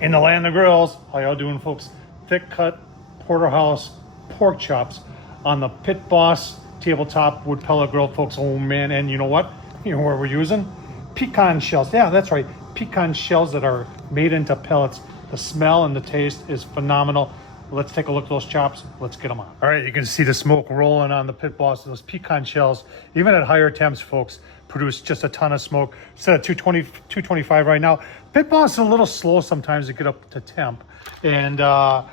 In the land of grills, how y'all doing, folks? Thick cut Porterhouse pork chops on the Pitboss tabletop wood pellet grill, folks. Oh man, and you know what? You know what we're using? Pecan shells. Yeah, that's right. Pecan shells that are made into pellets. The smell and the taste is phenomenal. Let's take a look at those chops. Let's get them on. All right, you can see the smoke rolling on the Pitboss. Those pecan shells, even at higher temps, folks, produce just a ton of smoke. It's at 220, 225 right now. Pitboss is a little slow sometimes to get up to temp. And, but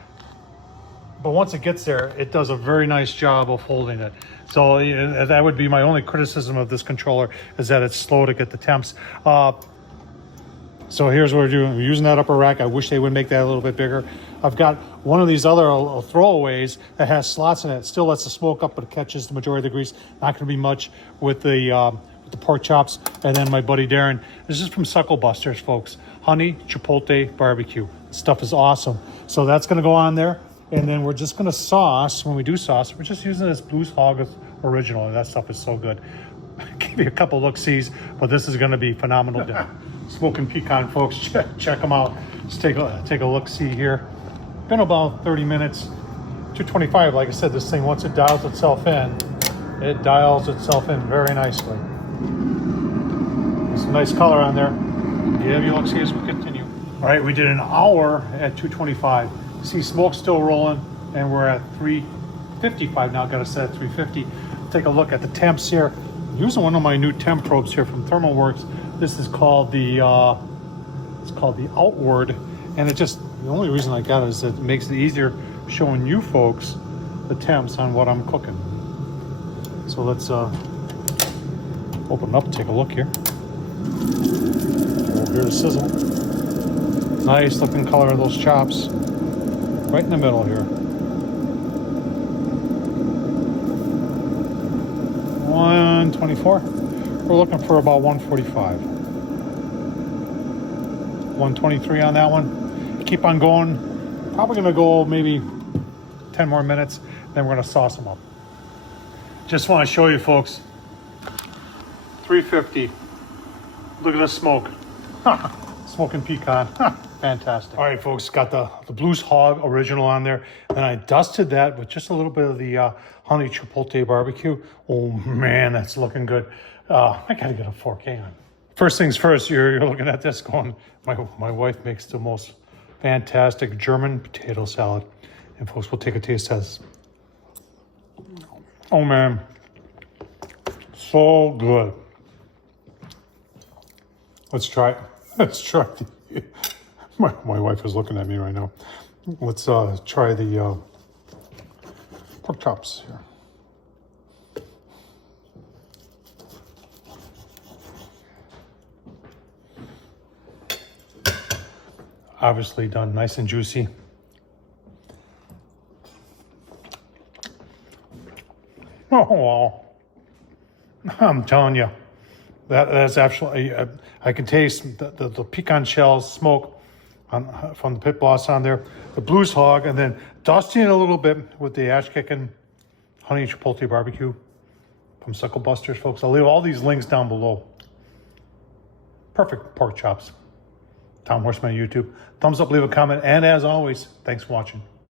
once it gets there, it does a very nice job of holding it. So that would be my only criticism of this controller, is that it's slow to get the temps. So here's what we're doing. We're using that upper rack. I wish they would make that a little bit bigger. I've got one of these other throwaways that has slots in it. It still lets the smoke up, but it catches the majority of the grease. Not going to be much with the pork chops. And then my buddy Darren. This is from Suckle Busters, folks. Honey Chipotle Barbecue. Stuff is awesome. So that's going to go on there. And then we're just going to sauce. When we do sauce, we're just using this Blues Hog Original. And that stuff is so good. Give you a couple look-sees, but this is going to be phenomenal dinner. Smoking pecan, folks. Check them out. Let's take a look-see here. Been about 30 minutes. 225, like I said, this thing, once it dials itself in, it dials itself in very nicely. There's some nice color on there. Give you a look-see as we continue. All right, we did an hour at 225. See smoke still rolling, and we're at 355 now. Got to set at 350. Take a look at the temps here. I'm using one of my new temp probes here from ThermalWorks. This is called the Outward, and it just, the only reason I got it is that it makes it easier showing you folks the temps on what I'm cooking. So let's open it up and take a look here. Oh, here's the sizzle. Nice looking color of those chops. Right in the middle here. 124. We're looking for about 145. 123 on that one. Keep on going. Probably gonna go maybe 10 more minutes, then we're gonna sauce them up. Just wanna show you folks. 350. Look at the smoke. Smoking pecan. Fantastic. All right, folks, got the Blues Hog Original on there. Then I dusted that with just a little bit of the Honey Chipotle Barbecue. Oh man, that's looking good. I gotta get a fork, hang on. First things first, you're looking at this going, my wife makes the most fantastic German potato salad. And folks, we'll take a taste test. Oh man, so good. Let's try it. Let's try the, my wife is looking at me right now. Let's try the pork chops here. Obviously done nice and juicy. Oh, wow. I'm telling you, that's actually, I can taste the pecan shells smoke from the Pitboss on there, the Blues Hog, and then dusting it a little bit with the ash kicking Honey Chipotle Barbecue from Suckle Busters, folks. I'll leave all these links down below. Perfect pork chops. Tom Horsman on YouTube. Thumbs up, leave a comment, and as always, thanks for watching.